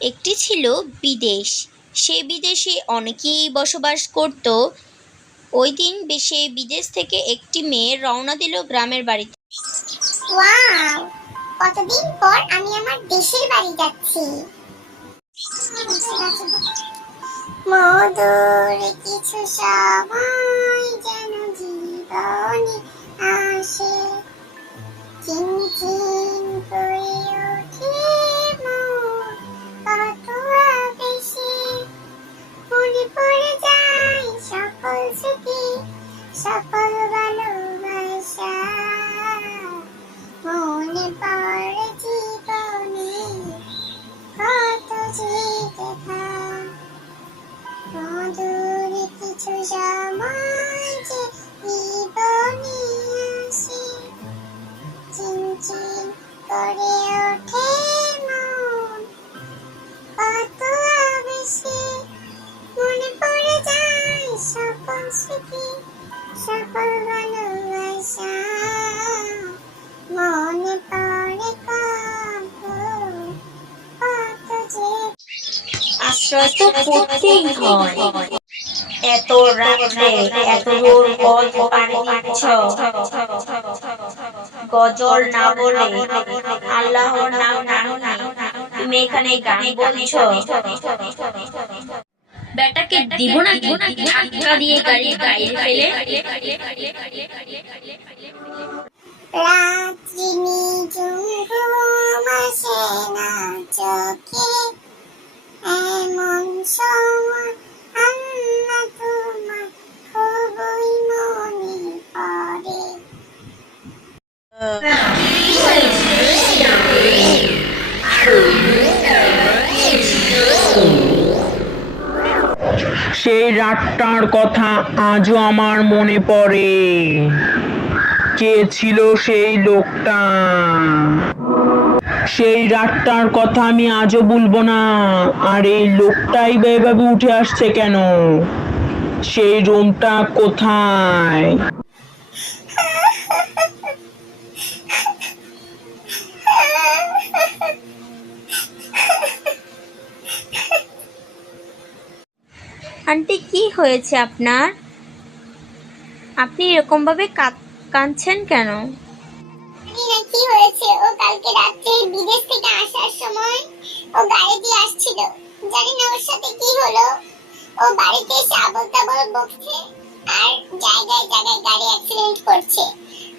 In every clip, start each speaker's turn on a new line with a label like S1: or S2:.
S1: একটি ছিল বিদেশ। সে বিদেশে অনেকেই বসবাস করত। ওই দিন সে বিদেশ থেকে একটি মেয়ে রওনা দিল গ্রামের বাড়িতে।
S2: ওয়াও, কতদিন পর আমি আমার দেশের বাড়ি যাচ্ছি। মধুর কিছু সময় যেন জীবনে আসে। চিনচিন ভালোবাসা মনে পড়ে জীবনে কত যে দেখা মধুর কিছু সময় যে জীবনে আসে চিনচিন করে ওঠে মন কত আবেশে মনে পড়ে যায় সকল স্মৃতি। সকল ভালোবাসা মনে পড়ে কত যে
S1: আশ্রয় তো করতেই হয়। এত রাত্রে এত দিচ্ছ গজল না বলে আল্লাহর নাম তুমি এখানে গান বলছো বেটাকে দিব না ধাক্কা দিয়ে গাড়ির গায়ে ফেলে।
S2: রাত্রি নিজুম আসে না চোখে
S3: সেই রাতটার কথা আজও আমার মনে পড়ে। কে ছিল সেই লোকটা? সেই রাতটার কথা আমি আজও বলব না। আর এই লোকটাই বেভাবে উঠে আসছে কেন? সেই রুমটা কোথায়?
S1: আন্টি, কি হয়েছে আপনার? আপনি এরকম ভাবে কাঁদছেন কেন?
S2: কি হয়েছে? ও কালকে রাত্রে বিদেশ থেকে আসার সময় ও গাড়ি দিয়ে আসছিল। জানি না ওর সাথে কি হলো। ও বাড়িতে এসে বকছে আর জায়গায় জায়গায় গাড়ি অ্যাক্সিডেন্ট করছে।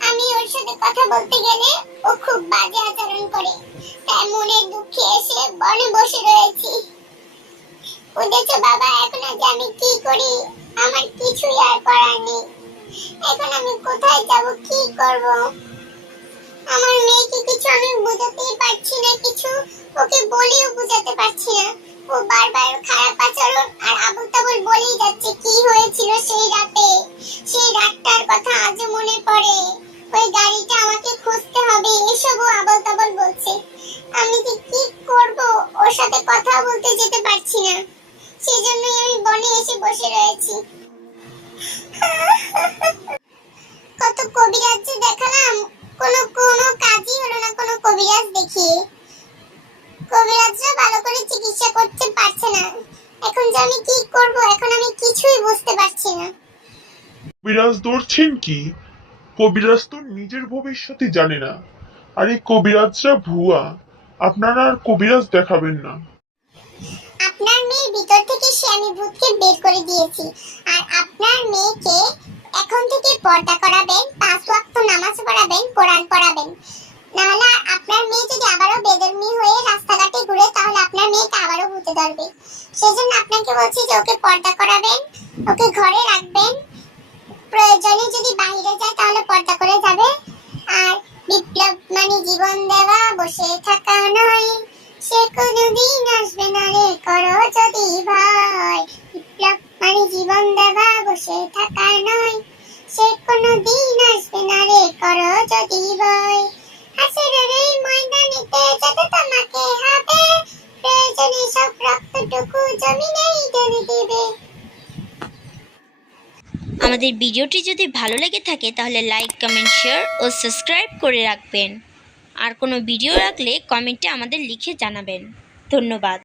S2: আমি ওর সাথে কথা বলতে গেলে ও খুব বাজে আচরণ করে। তাই মনের দুঃখে এসে বনে বসে রয়েছি। বাবা এখন আমি কি করি? আমার কিছুই আর করার নেই। এখন আমি কোথায় যাব, কি করব? আমার মেয়েকে কিছু আমি বোঝাতেই পারছি না, কিছু ওকে বলেও বোঝাতে পারছি না। ও বারবার খারাপ আচরণ আর আবল তাবল বলেই যাচ্ছে কি হয়েছিল সেই রাতে। সেই রাতটার কথা আজও মনে পড়ে। ওই গাড়িটা আমাকে খুঁজতে হবে এসবও আবল কত দেখালাম। কাজই হলো না কবিরাজরা ভালো করে চিকিৎসা করতে পারছে না। এখন যে আমি কি করব, এখন আমি কিছুই বুঝতে পারছি না।
S4: কবিরাজ ধরছেন কি? কবিরাজ তো নিজের ভবিষ্যৎই জানে না। আর কবিরাজরা ভুয়া। আপনারা আর কবিরাজ দেখাবেন না।
S2: আপনার মেয়ের ভিতর থেকে সে আমি ভূতকে বের করে দিয়েছি। আর আপনার মেয়েকে এখন থেকে পর্দা করাবেন, পাঁচ ওয়াক্ত নামাজ পড়াবেন, কোরআন পড়াবেন। নাহলে আপনার মেয়ে যদি আবারও বেদর্মী হয়ে রাস্তাঘাটে ঘুরে, তাহলে আপনার মেয়েকে আবারও ভূতে ধরবে। সেজন্য আপনাকে বলছি যে ওকে পর্দা করাবেন, ওকে ঘরে রাখবেন। প্রয়োজনে যদি বাইরে যায়, তাহলে পর্দা করে যাবে। আর বিপ্লব মানে জীবন দেওয়া, বসে থাকা নয়। সে কোনোদিন আসবে না রে করো যদি ভয় বিপ্লব মানে জীবন দেওয়া বসে থাকা নয় সে কোনোদিন আসবে না রে করো যদি ভয় হাসিরের এই ময়দানেতে যাতে তোমাকে হবে প্রয়োজনে সব রক্তটুকু জমিনেই ঢেলে দেবে
S1: আমাদের ভিডিওটি যদি ভালো লেগে থাকে তাহলে লাইক কমেন্ট শেয়ার ও সাবস্ক্রাইব করে রাখবেন। আর কোনো ভিডিও রাখলে কমেন্টে আমাদের লিখে জানাবেন। ধন্যবাদ।